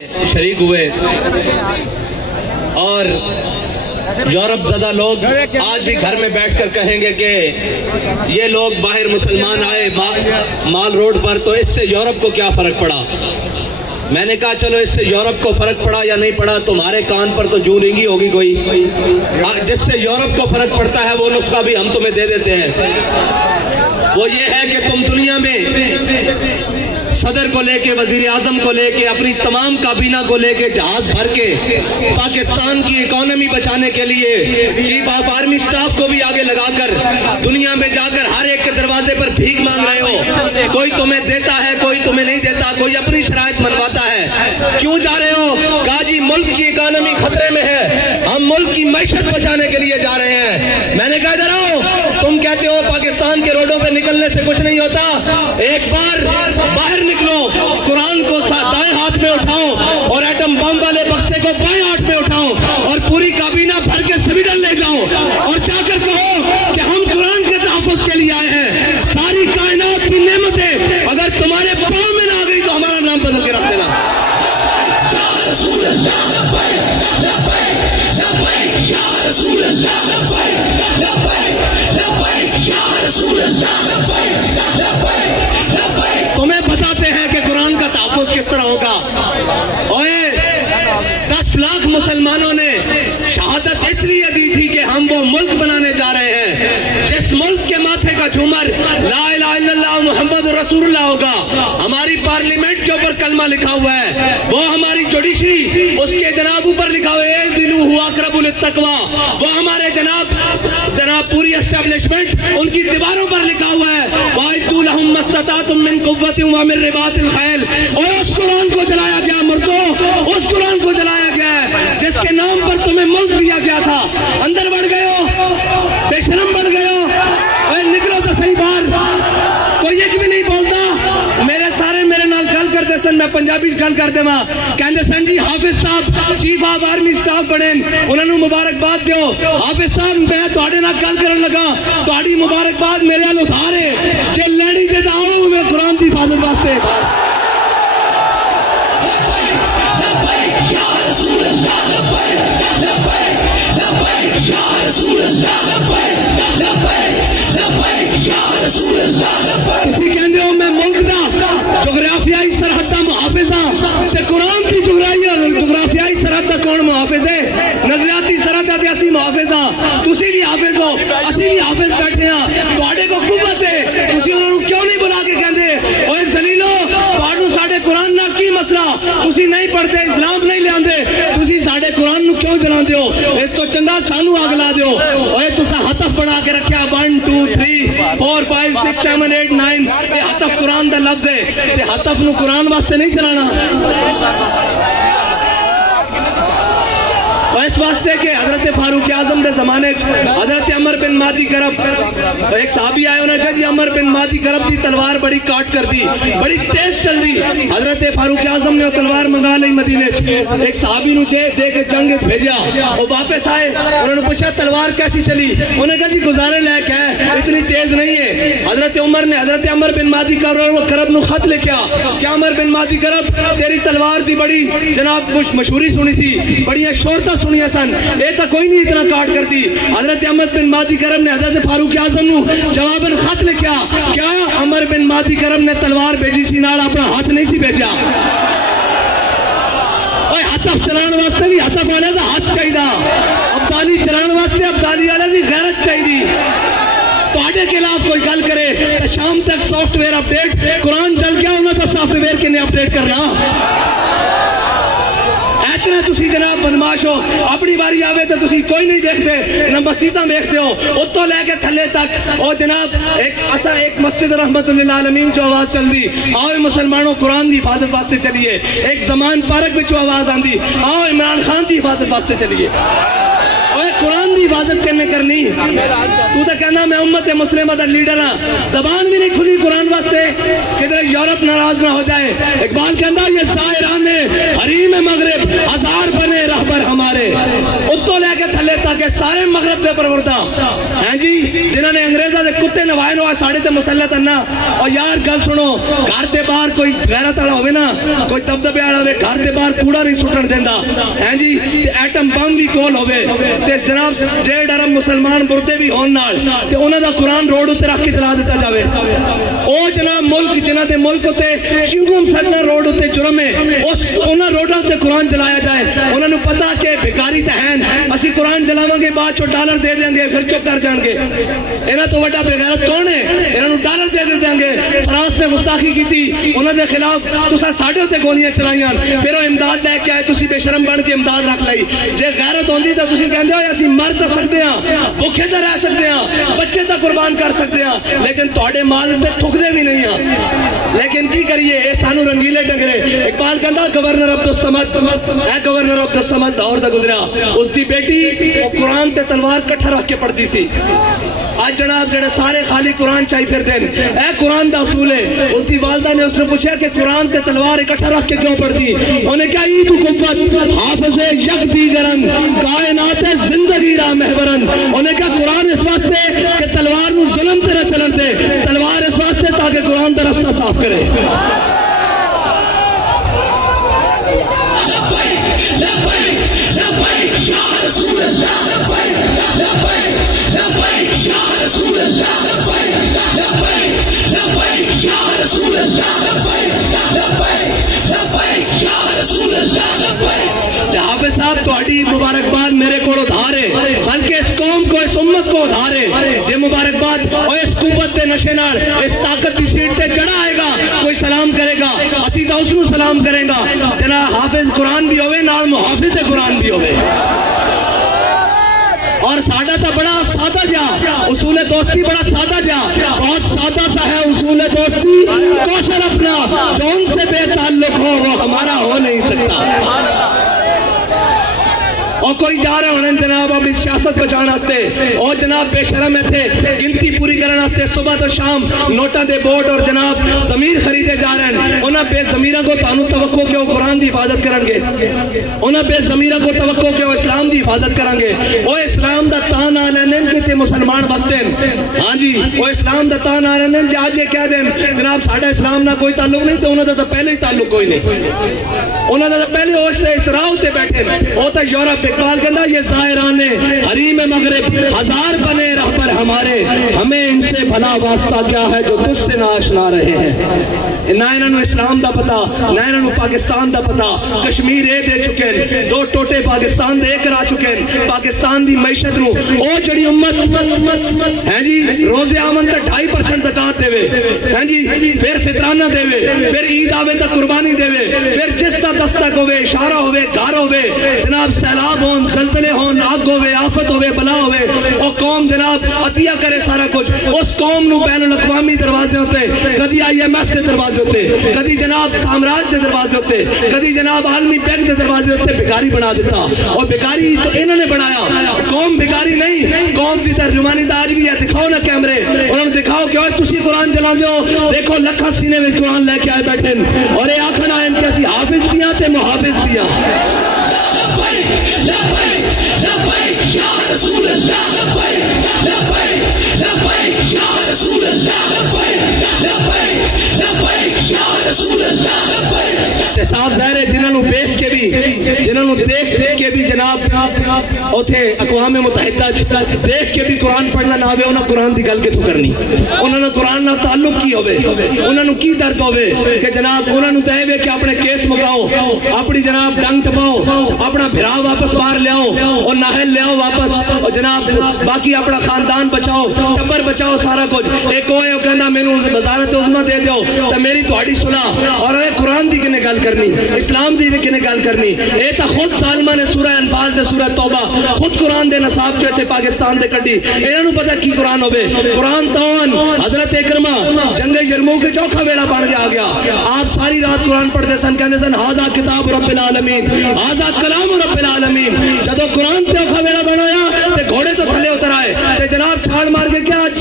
شریک ہوئے اور یورپ زدہ لوگ آج بھی گھر میں بیٹھ کر کہیں گے کہ یہ لوگ باہر مسلمان آئے مال روڈ پر تو اس سے یورپ کو کیا فرق پڑا. میں نے کہا چلو اس سے یورپ کو فرق پڑا یا نہیں پڑا, تمہارے کان پر تو جو رنگی ہوگی کوئی. جس سے یورپ کو فرق پڑتا ہے وہ نسخہ بھی ہم تمہیں دے دیتے ہیں. وہ یہ ہے کہ تم دنیا میں صدر کو لے کے, وزیر اعظم کو لے کے, اپنی تمام کابینہ کو لے کے جہاز بھر کے پاکستان کی اکانومی بچانے کے لیے چیف آف آرمی سٹاف کو بھی آگے لگا کر دنیا میں جا کر ہر ایک کے دروازے پر بھیک مانگ رہے ہو. کوئی تمہیں دیتا ہے, کوئی تمہیں نہیں دیتا, کوئی اپنی شرائط منواتا ہے. کیوں جا رہے ہو؟ کہا جی ملک کی اکانومی خطرے میں ہے, ہم ملک کی معیشت بچانے کے لیے جا رہے ہیں. میں نے کہا ادھر آؤ, تم کہتے ہو پاکستان کے روڈوں پہ نکلنے سے کچھ نہیں ہوتا, ایک بار باہر نکلو, قرآن کو دائیں ہاتھ میں اٹھاؤ اور ایٹم بم والے بکسے کو بائیں ہاتھ میں اٹھاؤ اور پوری کابینہ بھر کے سویڈن لے جاؤ اور جا کر کہو کہ ہم قرآن کے تحفظ کے لیے آئے ہیں. ساری کائنات کی نعمتیں اگر تمہارے پاؤں میں نہ آ گئی تو ہمارا نام بدل کے رکھ دینا. یا رسول اللہ لبیک لبیک لبیک یا رسول اللہ لبیک لبیک لبیک یا رسول اللہ لبیک لبیک لبیک. تمہیں بتاتے ہیں کہ قرآن کا تحفظ کس طرح ہوگا. اوئے 10 لاکھ مسلمانوں نے شہادت اس لیے دی تھی کہ ہم وہ ملک بنانے جا رہے ہیں جس ملک کے ماتھے کا جھومر لا الہ الا اللہ محمد رسول اللہ ہوگا. ہماری پارلیمنٹ کے اوپر کلمہ لکھا ہوا ہے, وہ ہماری جوڈیشری اس کے جناب اوپر لکھا ہوا ہے دلو ہوا اقرب للتقوی, وہ ہمارے جناب پوری اسٹیبلشمنٹ ان کی دیواروں پر لکھا ہوا ہے وَأَعِدُّوا لَهُم مَّا اسْتَطَعْتُم مِّن قُوَّةٍ وَمِن رِّبَاطِ الْخَيْلِ. اور اس قرآن کو جلایا گیا مردوں, اس قرآن کو جلایا گیا ہے جس کے نام پر تمہیں ملک دیا گیا تھا. اندر بڑھ گئے ہو, بے شرم بڑھ گئے ہو, اے نکلو تو صحیح باہر. کوئی ایک بھی نہیں بولتا. میرے نال گل کرتے سن, میں پنجابی گل کر دے ماں کہندے سن جی حافظ صاحب چیف آف آرمی سٹاف بنے, انہوں نے مبارکباد دیو. حافظ صاحب میں تواڈے نال گل کرن لگا, تواڈی مبارکباد میرے نال ادھار ہے جے لڑی جے آؤ میں قرآن دی حفاظت واسطے. یا رسول اللہ لبیک لبیک لبیک یا رسول اللہ لبیک لبیک لبیک یا رسول اللہ لبیک. کسی کہندے ہو میں ملک دا جغرافیائی سرحد دا محافظ ہاں تے قرآن کی جغرافیائی سرحد دا کون محافظ ہے؟ نظریاتی سرحد دا تے اسی محافظ ہاں, تسی بھی حافظ ہو, اسی بھی حافظ بیٹھے ہاں. تواڈے کو قوت ہے, تسی انہاں نوں کیوں نہیں بلا کے کہندے اوے ذلیلو تواڈوں ساڈے قرآن نال کی مسئلہ, تسی نہیں پڑھتے, اسلام نہیں لیاندے, تسی ساڈے قرآن نوں کیوں جلاندے ہو؟ اس تو چنگا سانو اگ لا دیو. اوے تساں ہتف بنا کے رکھیا 1 2 3 4 5 6 7 8 9 یہ ہتف قرآن دا لفظ ہے تے ہتف نو قرآن واسطے نہیں چلانا. اس واسطے کہ حضرت فاروق اعظم دے زمانے حضرت عمر بن مہدی کرب ایک صحابی آئے, انہوں نے کہا جی عمر بن مہدی کرب دی تلوار بڑی کاٹ کر دی, بڑی تیز چل دی. حضرت فاروق اعظم نے وہ تلوار منگا لی مدینے, ایک صحابی نو دے کے جنگ بھیجا, وہ واپس آئے, انہوں نے پوچھا تلوار کیسی چلی, انہوں نے کہا جی گزارے لائق ہے, اتنی تیز نہیں ہے. حضرت عمر نے حضرت عمر بن مہدی کرب نو خط لکھا کہ عمر بن مہدی کرب تیری تلوار دی بڑی جناب مشہوری سنی سی, بڑی شہرت سنی سن, اے تا کوئی نہیں اتنا کاٹ کر دی. حضرت عمر بن مہدی کرب نے حضرت فاروق اعظم نو جواباً خط لکھا, کیا عمر بن مہدی کرب نے تلوار بھیجی سی نال اپنا ہاتھ نہیں سی بھیجا. اوے ہتف چلان واسطے بھی ہتف والے دا ہاتھ چاہیدا, ابدالی چلان واسطے ابدالی والے دی غیرت چاہیدی. تواڈے خلاف کوئی گل کرے تے شام تک سافٹ ویئر اپڈیٹ, قرآن چل گیا انہاں تو سافٹ ویئر کنے اپڈیٹ کرنا. اتنا تسی جناب بدماش ہو, اپنی باری آوے تو تسی کوئی نہیں دیکھتے, نہ مسجداں دیکھتے ہو, اتوں لے کے تھلے تک. او جناب ایک مسجد رحمت للعالمین جو آواز چل دی, آؤ مسلمانوں قرآن دی حفاظت واسطے چلیے. ایک زمان پارک وچوں آواز آندی, آؤ عمران خان دی حفاظت واسطے چلیے. قرآن دی حفاظت کرنے کرنی, تو تے کہنا میں امت مسلمہ دا لیڈر ہاں, زبان بھی نہیں کھلی قرآن واسطے, کدھر یورپ ناراض نہ ہو جائے. اقبال کہندا یہ زائران حریم مغرب ہزار بنے رہبر ہمارے, اتوں لے کے تھلے تک سارے مغرب دے پروردہ ہیں جی, جنہوں نے انگریزاں دے تے کتے نوائے نو ساڑے تے مسلط انا. اور یار گل سنو, گھر دے باہر کوئی غیرت والا ہوئے نا, کوئی دبدبے والا ہوئے, گھر دے باہر کوڑا نہیں سٹن دیندا ہیں جی, تے ایٹم بم بھی کول ہوئے تے جناب 1.5 ارب مسلمان مردے بھی ہون نال تے انہاں دا قرآن روڈ تے رکھ کے چلا دیتا جاوے. او جناب ملک جنہاں دے ملک تے چنگم سڑنا روڈ تے جرم ہے, اس انہاں روڈاں تے قرآن چلایا جائے. انہاں نوں پتہ کہ بھکاری تے ہیں, اسی قرآن چلاواں گے بعد چوں ڈالر دے دیں گے پھر چپ کر جان گے. انہاں تو وڈا بے غیرت کون ہے؟ انہاں نوں ڈالر دے دیں گے. فرانس نے گستاخی کیتی, انہاں دے خلاف تساں ساڈے تے گولیاں چلائیاں, پھر وہ امداد لے کے آئے, تسی بے شرم بن کے امداد رکھ لئی. جے غیرت ہوندی تے تسی کہندے ہو اسی مر تے سکدے ہاں, بھوکے تے رہ سکدے ہاں, بچے تے قربان کر سکدے ہاں, لیکن تواڈے مال تے ٹھکدے بھی نہیں ہاں. لیکن کی کریے, اے سانو رنگیلے ڈنگرے. اقبال کہندا گورنر عبدالصمد, اے گورنر عبدالصمد لاہور دا گزرا, اس دی بیٹی وہ قرآن تے تلوار کٹھا رکھ کے پڑھتی سی. آج جناب جڑے سارے خالی قرآن چاہی پھر دین, اے قرآن دا اصول ہے. اس دی والدہ نے اس نے پوچھا کہ قرآن تے تلوار اکٹھا رکھ کے کیوں پڑھتی؟ انہیں کہا ای تو قوت حافظ یک دیگرن کائنات زندگی را محورن. انہیں کہا قرآن اس واسطے کہ تلوار نو ظلم تے نہ چلن دے, تلوار اس واسطے تاکہ قرآن دا رستہ صاف کرے. حافظ صاحب تہاڈی مبارکباد میرے کو ادھار ہے, بلکہ اس قوم کو اس امت کو ادھار ہے. جے مبارکباد اور اس قوت دے نشے نال اس طاقت دی سیٹ تے چڑھا آئے گا, کوئی سلام کرے گا, اسی تو اس نو سلام کریں گا. جناب حافظ قرآن بھی ہوئے نال محافظ قرآن بھی ہوئے. اور سادہ تا بڑا سادہ جا اصول دوستی, بڑا سادہ جا, بہت سادہ سا ہے اصول دوستی. کوشل اپنا جو ان سے بے تعلق ہو وہ ہمارا ہو نہیں سکتا. اور کوئی جا رہے ہونے جناب اپنی سیاست بچانا ہستے, اور جناب بے شرم ہے تھے گنتی پوری کرنا ہستے صبح تو شام نوٹاں دے بورڈ اور جناب ضمیر خریدے جا رہے ہیں. انہاں بے ضمیرہ کو تانوں توقع کہ وہ قرآن دی حفاظت کرن گے, انہاں بے ضمیرہ کو توقع کہ وہ اسلام دی حفاظت کرن گے. وہ اسلام دا تان آ لینن کہ تے مسلمان بستے ہیں. ہاں جی, وہ اسلام دا تان آ لینن جے آج یہ کہہ دیں جناب ساڈا اسلام نہ کوئی تعلق نہیں, تو انہاں دا تو پہلے ہی تعلق کوئی نہیں. انہاں دا تو پہلے اس راہ تے بیٹھے ہیں, وہ تو یورپ. اقبال کہندا یہ زائران حریم مغرب ہزار بنے رہبر ہمارے, ہمیں ان سے بھلا واسطہ کیا ہے جو تجھ سے نہ آشنا رہے ہیں. نہ انہوں اسلام دا پتا, نہ انہوں پاکستان دا پتا. کشمیر اے دے چکے ہیں, 2 ٹوٹے پاکستان دے کرا چکے ہیں. پاکستان دی معیشت نو او جڑی امت ہے جی روز آمن تے 2.5% زکات دے ہیں جی, پھر فطرانہ دے, پھر عید آوے تے قربانی دے, پھر جس دا دستک ہوے, اشارہ ہوے, گھر ہوے, جناب سیلاب ہون, زلزلے ہون, آگ ہوے, آفت ہوے, بلا ہوے, او قوم جناب عطیہ کرے سارا کچھ. اس قوم نو بین الاقوامی دروازے ہوتے, کدی IMF دے دروازے ہوتے, کدی جناب سامراج دے دروازے ہوتے, کدی جناب عالمی بینک دے دروازے ہوتے, بھکاری بنا دیتا. اور بھکاری تو انہوں نے بنایا, قوم بھکاری نہیں. قوم دی ترجمانی دا آج بھی ہے, دکھاؤ نا کیمرے, انہوں نے دکھاؤ کہ تسی قرآن چلا دیو, دیکھو لکھا سینے میں قرآن لے کے آئے بیٹھے, اور یہ آخر آئے کہ اسی حافظ بھی ہیں تے محافظ بھی ہیں. صاحب ظاہر ہے جنہوں دیکھ کے بھی جناب اوتھے اقوام متحدہ دیکھ کے بھی قرآن پڑھنا نہ ہوئے, انہوں قرآن دی گل کتوں کرنی. انہوں نے قرآن نہ تعلق کی ہوئے, انہوں نے کی درد ہوئے کہ جناب انہوں نے دے ہوئے کہ اپنے کیس مکاؤ, اپنی جناب ڈنگ ٹپاؤ, اپنا بھرا واپس باہر لے آؤ, اور ناہل لے آؤ واپس, اور جناب باقی اپنا خاندان بچاؤ, ٹبر بچاؤ, سارا کچھ. ایک ہوئے کہنا مینوں وزارت عظمیٰ دے دیو تو میری تہاڈی سنا. اور اے قرآن دی کنے گل کرنی, اسلام دی کنے گل کرنی. اے تا خود ظالماں نے سورہ انفال تے سورہ توبہ خود قرآن دے نصاب چ پاکستان دے کڈی. انہاں نوں پتہ کی قرآن ہوے. قرآن تون حضرت اکرمہ جنگ یرموک کے چوکھا ویلا بن کے آ گیا. آپ ساری رات قرآن پڑھتے سن, کہندے سن ھذا کتاب رب العالمین, ھذا کلام رب العالمین. جدوں قرآن چوکھا ویلا بنایا تے گھوڑے تو تھلے اتر آئے تے جناب چھال مار کے کیا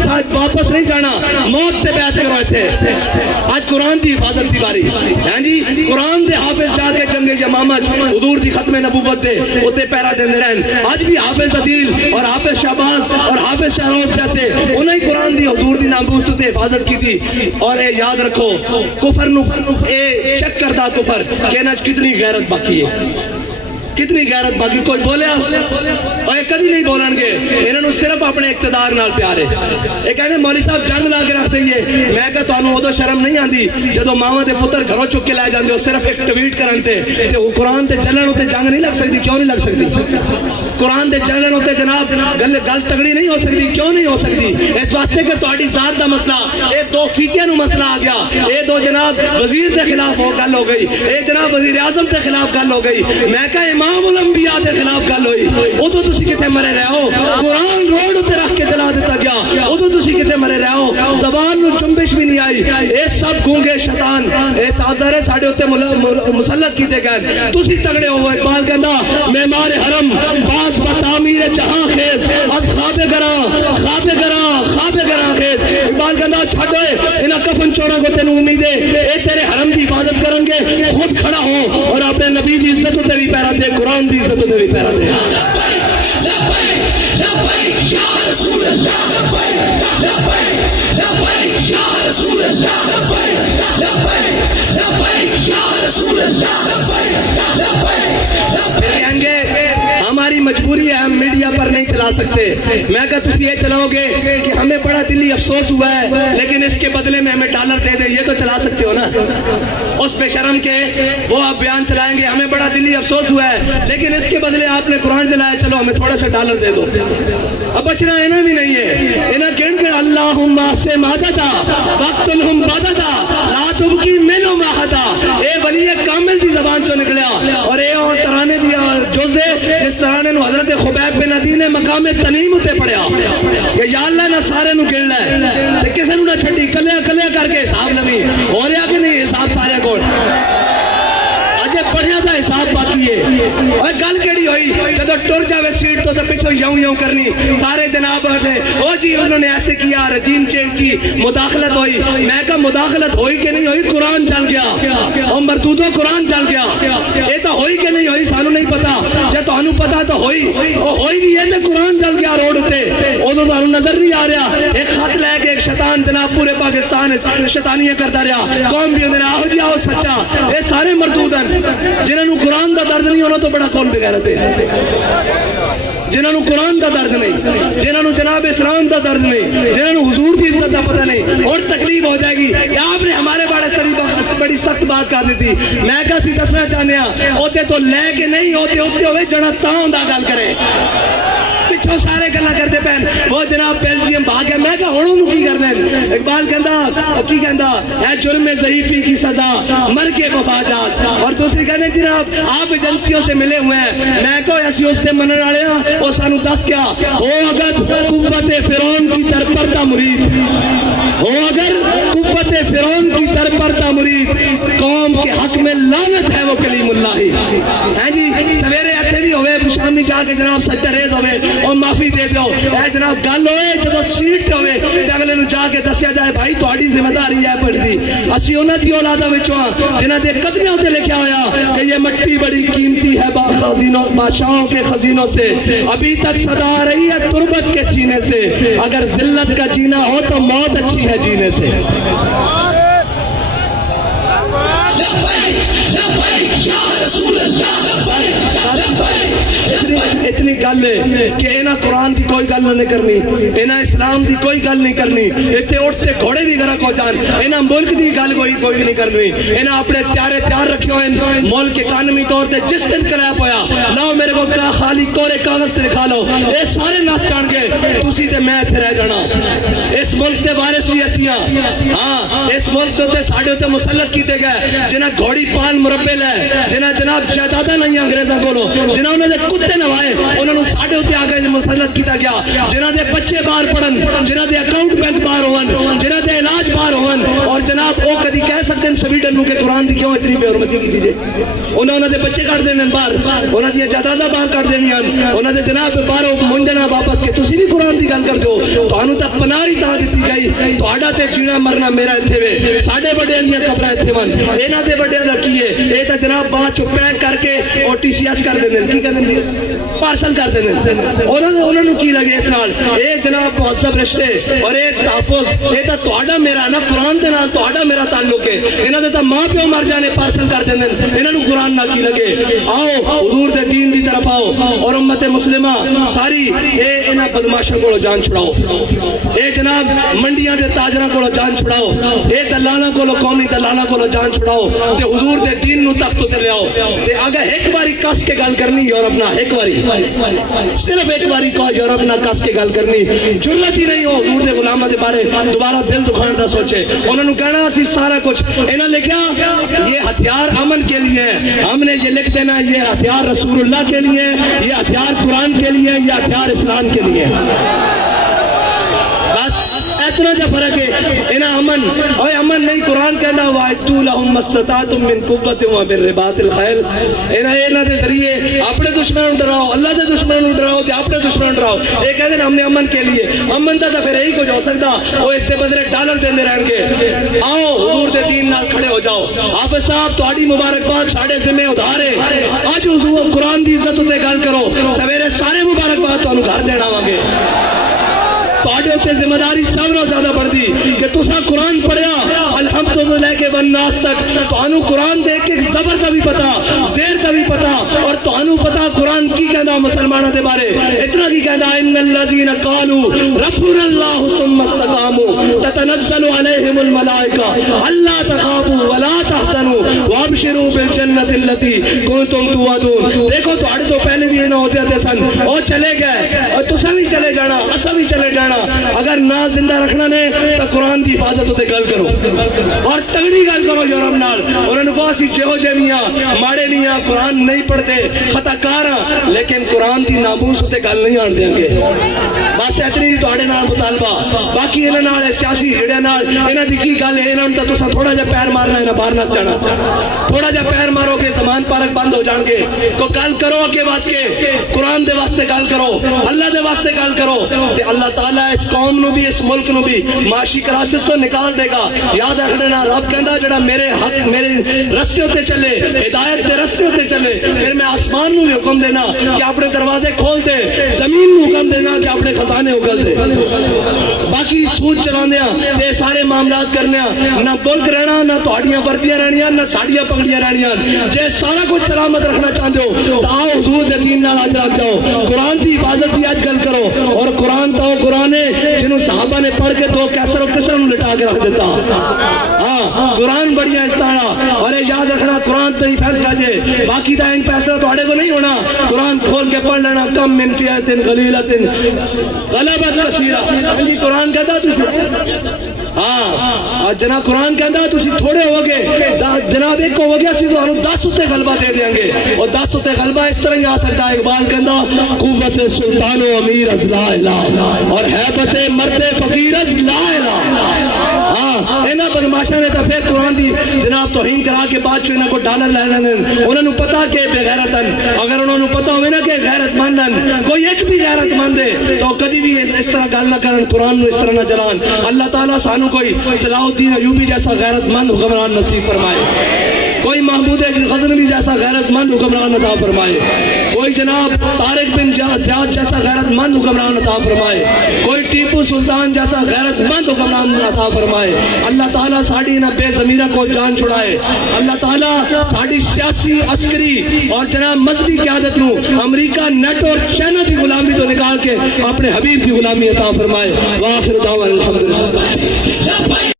ساتھ واپس نہیں جانا, موت تے بیعت کروائے تھے. آج قرآن دی حفاظت دی باری, ہاں جی قرآن دے حافظ جا کے جنگ یمامت حضور دی ختم نبوت دے اتے پیرا دے رہن. آج بھی حافظ عدیل اور حافظ شہباز اور حافظ شہروز جیسے انہیں قرآن دی حضور دی ناموس تے حفاظت کی تھی. اور اے یاد رکھو کفر نو اے چیک کردا کفر کہ انہاں کتنی غیرت باقی ہے, کتنی غیرت باقی. کوئی بولیا اور یہ کدی نہیں بولن گے, انہوں نے صرف اپنے اقتدار نال پیار ہے. یہ کہنے مولوی صاحب جنگ لا کے رکھ دئیے, میں کہا تانوں ادو شرم نہیں آندی جدو ماواں دے پتر گھروں چک کے لے جاندے ہو صرف ایک ٹویٹ کرن تے قرآن تے چلن ہوتے جنگ نہیں لگ سکتی. کیوں نہیں لگ سکتی؟ قرآن تے چلن ہوتے جناب گل تگڑی نہیں ہو سکتی. کیوں نہیں ہو سکتی؟ اس واسطے کہ تہاڈی ذات دا مسئلہ, اے دو فیتیاں نو مسئلہ آ گیا, اے دو جناب وزیر دے خلاف ہو گل ہو گئی, اے جناب وزیر اعظم دے خلاف گل ہو گئی, میں کہا امام الانبیاء دے خلاف گل ہوئی. ادو تسی کتے مرے رہے ہو؟ قرآن روڈ تے رکھ کے جلا دیتا گیا, ادو تسی کتے مرے رہے ہو؟ زبان نو چنبش بھی نہیں آئی. اے سب گونگے شیطان اے سادارے ساڈے اوتے مسلط کیتے گئے. تسی تگڑے ہو. اقبال کہندا معمار حرم باز بتعمیر جہاں خیز از خواب گراں خواب گراں خواب گراں خیز. اقبال کہندا چھڈ انہاں کفن چوراں کو تینوں امید ہے اے تیرے حرم دی حفاظت کرن گے, خود کھڑا ہو اور اپنے نبی دی عزت تے بھی پیرا دے, قرآن دی عزت تے بھی پیرا دے. کہیں گے ہماری مجبوری ہے, ہم میڈیا پر نہیں چلا سکتے. میں کہا تسی یہ چلاؤ گے کہ ہمیں بڑا دلی افسوس ہوا ہے لیکن اس کے بدلے میں ہمیں ڈالر دے دیں, یہ تو چلا سکتے ہو نا. اس بے شرم کے وہ آپ بیان چلائیں گے ہمیں بڑا دلی افسوس ہوا ہے لیکن اس کے بدلے آپ نے قرآن چلایا, چلو ہمیں تھوڑا سا ڈالر دے دو. اب بچنا اینا بھی نہیں ہے. انہاں کہن کہ اللہم سے مادتا وقتلہم بادتا لا تبکی منو ماہتا. اے ولی کامل دی زبان چو نکلیا اور اے ترانے دیا جوزے جس ترانے نو حضرت خبیب بن عدی نے مقام تنیم تے پڑھیا کہ یا اللہ نہ سارے نو گن لے تے کسے نو نہ چھڈی, کلیا کلیا کر کے حساب لوی. ہو رہا کہ نہیں حساب سارے کول؟ اجے پڑھیا دا حساب باقی ہے. اور گل کیڑی ہوئی جدو ٹر جاوے سیٹ تو پیچھے یوں یوں کرنی سارے جناب او جی انہوں نے ایسے کیا, رجیم چینج کی, مداخلت ہوئی. میں کہا مداخلت ہوئی کہ نہیں ہوئی؟ قرآن چل گیا اور مردودوں قرآن چل گیا. یہ تو ہوئی کہ نہیں ہوئی سانو نہیں پتا, جب تانوں پتا تو ہوئی بھی ہے تو قرآن چل گیا روڈ تے. ادو تانوں نظر نہیں آ رہا ایک خط لے کے ایک شیطان جناب پورے پاکستان شیطانیاں کرتا رہا, قوم بھی اندر آہو جی آہو سچا. یہ سارے مردود ہیں جنہوں نے قرآن دا درد نہیں ہونا تو بڑا کون بغیرت ہے. جنہوں نے قرآن دا درد نہیں, جنہوں نے جناب اسلام دا درد نہیں, جنہوں نے حضور کی عزت دا پتہ نہیں, اور تکلیف ہو جائے گی کہ آپ نے ہمارے بڑی سخت بات کر دی تھی. میں کہا سی دسنا چاہنے ہیں ہوتے تو لے کے نہیں ہوتے ہوئے جنا تاؤں دا گل کرے. پچھو سارے گلا کرتے پہن وہ جناب بیلجیم بھاگ گئے. میں کہا ہونوں نو کی کر دیں؟ اقبال کہندا کی کہندا ہے جرم ضعیفی کی سزا مر کے مفاجات. اور دوسری کہنے جناب آپ ایجنسیوں سے ملے ہوئے ہیں. میں کہو ایسی اس سے منن والے ہیں وہ سانو دس کیا ہو اگر قوت فرعون کی در پردہ مرید, ہو اگر قوت فرعون کی در پردہ مرید, قوم کے حق میں لعنت ہے وہ کلیم اللہ ہی. ہیں جی سویرے ایتھے بھی ہوئے شامی جا کے جناب سجدہ ریز ہوئے اور معافی دے دو. اے جناب گل ہوئے جدو سیٹ تے ہوئے تے اگلے نو جا کے دسیا جائے بھائی تہاڈی ذمہ داری ہے پڑھدی. اسی انہاں دی اولاداں وچوں جنہاں دے قدمیاں تے لکھیا ہویا کہ یہ مٹی بڑی قیمتی ہے خزینوں بادشاہوں کے خزینوں سے, ابھی تک صدا آ رہی ہے تربت کے سینے سے, اگر ذلت کا جینا ہو تو موت اچھی ہے جینے سے. اتنی گل ہے کہ انہاں قرآن دی کوئی گل نہیں کرنی, انہاں اسلام دی کوئی گل نہیں کرنی. اتنے اٹھتے گھوڑے بھی گرک ہو جان, انہاں ملک دی گل کوئی نہیں کرنی. انہاں اپنے تیار رکھے ہوئے ملک اکانومی طور تے جس دن کریپ ہویا لاؤ میرے کو خالی کورے کاغذ تے لکھا لو, اے سارے نس جان گے تسی تے میں اتنے رہ جانا. اس ملک سے وارث بھی اسیاں, ہاں اس ملک سے ساڈے تے مسلط کیتے گئے جنہاں گھوڑی پال مربے لے, جنہاں جناب جائیداداں نہیں انگریزاں کولوں, جنہاں انہاں دے کتے نوائے انہوں نے ساڈے اوتے آ کے مسلط کیتا گیا. جنہاں دے بچے باہر پڑھن, جنہاں دے اکاؤنٹ بینک باہر ہون, جنہاں دے علاج باہر ہون, اور جناب وہ کدی کہہ سکتے ہیں سویڈن نو کہ قرآن دی کیوں اتنی بے حرمتی کی جے؟ انہاں دے بچے کٹ دینے باہر, انہاں دی جائیداداں باہر کٹ دینے دینی انہوں نے جناب بارو منجنا واپس کے تسی بھی قرآن دی گل کر دو تانوں تے پناہی تا دتی گئی تہاڈا تے جینا مرنا میرا ایتھے وے ساڈے بڑیاں دیاں قبراں ایتھے ون انہاں دے بڑیاں دا کی ہے اے تا جناب بعد چ پیک کر کے او ٹی سی ایس کر دیندے کی کر دیندے پارسل کر دیندے انہوں نے کی لگے اس نال اے جناب مہذب رشتے اور اے تحفظ اے تا تہاڈا میرا نا قرآن دے نال تہاڈا میرا تعلق ہے انہاں دے تا ماں پیو مر جانے پارسل کر دیندے انہاں نوں قرآن نہ کی لگے آؤ حضور دے دین دی طرف آؤ اور امت مسلمہ ساری اے انہاں بدماشاں کولوں جان چھڑاؤ اے جناب منڈیاں دے تاجراں کولوں جان چھڑاؤ اے دلالاں کولوں قومی دلالاں کولوں جان چھڑاؤ تے حضور دے دین نوں تخت تے لے آؤ تے اگر ایک باری کس کے گل کرنی یورپ نہ ایک باری صرف ایک باری کو یورپ نہ کس کے گل کرنی ضرورت ہی نہیں ہو حضور دے غلاماں دے بارے دوبارہ دل دکھان دا سوچے انہوں نے کہنا اسی سارا کچھ انہاں لکھیا یہ ہتھیار امن کے لیے ہے ہم نے یہ لکھ دینا یہ ہتھیار رسول اللہ کے لیے یہ ہتھیار قرآن کے لیے یہ ہتھیار اسلام کے لیے بس اتنا جا فرق ہے انہاں امن اوے امن نہیں قرآن کہنا وَاعِدُّوا لَهُم مَّا اسْتَطَعْتُم مِّن قُوَّةٍ وَمِن رِّبَاطِ الْخَيْلِ انہاں دے ذریعے اپنے دشمنوں ڈراؤ اللہ دے دشمنوں ڈراؤ تے اپنے دشمنوں ڈراؤ یہ کہتے ہیں ہم نے امن کے لیے امن دا تے پھر یہی کچھ ہو سکتا وہ اس کے بدلے ڈالر دیندے رہن گے آؤ حضور دے دین نال کھڑے ہو جاؤ حافظ صاحب تہاڈی مبارکباد ساڈے ذمہ ادھار ہے اج حضور قرآن دی عزت تے گل کرو سویرے سارے مبارکباد تانوں گھر دین آواں گے تہاڈے تے ذمہ داری سب نال زیادہ بڑھدی کہ تساں قرآن پڑھیا الحمدللہ کے والناس تک تانوں قرآن دیکھ کے زبر دا بھی پتا زیر دا بھی پتا اور تانوں پتا قرآن کی کہندا مسلماناں دے بارے اتنا کی کہندا ان الذين قالوا ربنا الله ثم استقاموا تتنزل عليهم الملائکہ الا تخافوا ولا تحزنوا وابشروا بالجنة التي كنتم توعدون دیکھو تہاڈے تو پہلے بھی نہ ہوتے تھے سن او چلے گئے اور تساں بھی چلے جانا اساں بھی چلے جانا اگر نہ زندہ رکھنا نے تو قرآن دی حفاظت تے گل کرو اور تگڑی گل کرو یورپ نال انہوں نے کہا سی جہو جے میاں ماڑے میاں قرآن نہیں پڑھتے خطا کار لیکن قرآن دی ناموس تے گل نہیں آن دیں گے بس اتنی تہاڈے نال مطالبہ باقی انہاں نال سیاسی ہیڑیاں نال انہاں دی کی گل ہے انہاں تے تساں تھوڑا جہا پیر مارنا ہے نہ باہر نہ جانا تھوڑا جہا پیر مارو گے زمان پارک بند ہو جان گے تو گل کرو اگے بات کے قرآن دے واسطے گل کرو اللہ دے واسطے گل کرو تے اللہ تعالیٰ اس قوم نو بھی اس ملک نو بھی معاشی کرائسس تو نکال دے گا یاد رکھنا رب کہندا جڑا میرے حق میرے رستے تے چلے ہدایت دے رستے تے چلے پھر میں آسمان نو بھی حکم دینا کہ اپنے دروازے کھول دے زمین نو حکم دینا کہ اپنے خزانے اگل دے باقی سود چلاندیاں تے سارے معاملات کرنیاں نہ ملک رہنا نہ تہاڈیاں وردیاں رہنیاں نہ ساڈیاں پگڑیاں رہنیاں جے سارا کچھ سلامت رکھنا چاہندے ہو تو آؤ حضور دے دین نال اج رکھ جاؤ قرآن دی حفاظت دی اج گل کرو اور قرآن تو قرآن ہے جنہوں صحابہ نے پڑھ کے دو کیسر و کسر لٹا کے رکھ دیتا ہاں قرآن بڑھیا استعارہ اور یاد رکھنا قرآن تو ہی فیصلہ جے باقی دا ان فیصلہ تو آڑے کو نہیں ہونا قرآن کھول کے پڑھ لینا کم من فیات غلیلت غلبت کثیرہ قرآن کہتا تجھے ہاں جناب قرآن کہتا تسی تھوڑے ہو گے جناب ایک ہو گیا سی تو 10 اتے غلبہ دے دیں گے اور 10 اتے غلبہ اس طرح ہی آ سکتا ہے اقبال کہتا قوت سلطان و امیر از لا الہ اور حیبت مرد فقیر از لا الہ انہاں بدماشاں نے تو پھر قرآن دی جناب توہین کرا کے بعد چ انہاں کو ڈالر لے لینے انہاں نوں پتہ کہ بے غیرتن اگر انہاں نوں پتہ ہوے نا کہ غیرت مندن کوئی ایک بھی غیرت مند ہے تو کبھی بھی اس طرح گل نہ کرن قرآن نو اس طرح نہ جلان اللہ تعالیٰ سانو کوئی صلاح الدین ایوبی جیسا غیرت مند حکمران نصیب فرمائے کوئی محمود غزنوی جیسا غیرت مند حکمران عطا فرمائے کوئی جناب طارق بن زیاد جیسا غیرت مند حکمران عطا فرمائے کوئی ٹیپو سلطان جیسا غیرت مند حکمران عطا فرمائے اللہ تعالیٰ ساڑی نہ بے ضمیرہ کو جان چھڑائے اللہ تعالیٰ ساڑی سیاسی عسکری اور جناب مذہبی قیادت نو امریکہ نیٹ اور چائنا کی غلامی تو نکال کے اپنے حبیب کی غلامی عطا فرمائے وآخر دعوانا الحمدللہ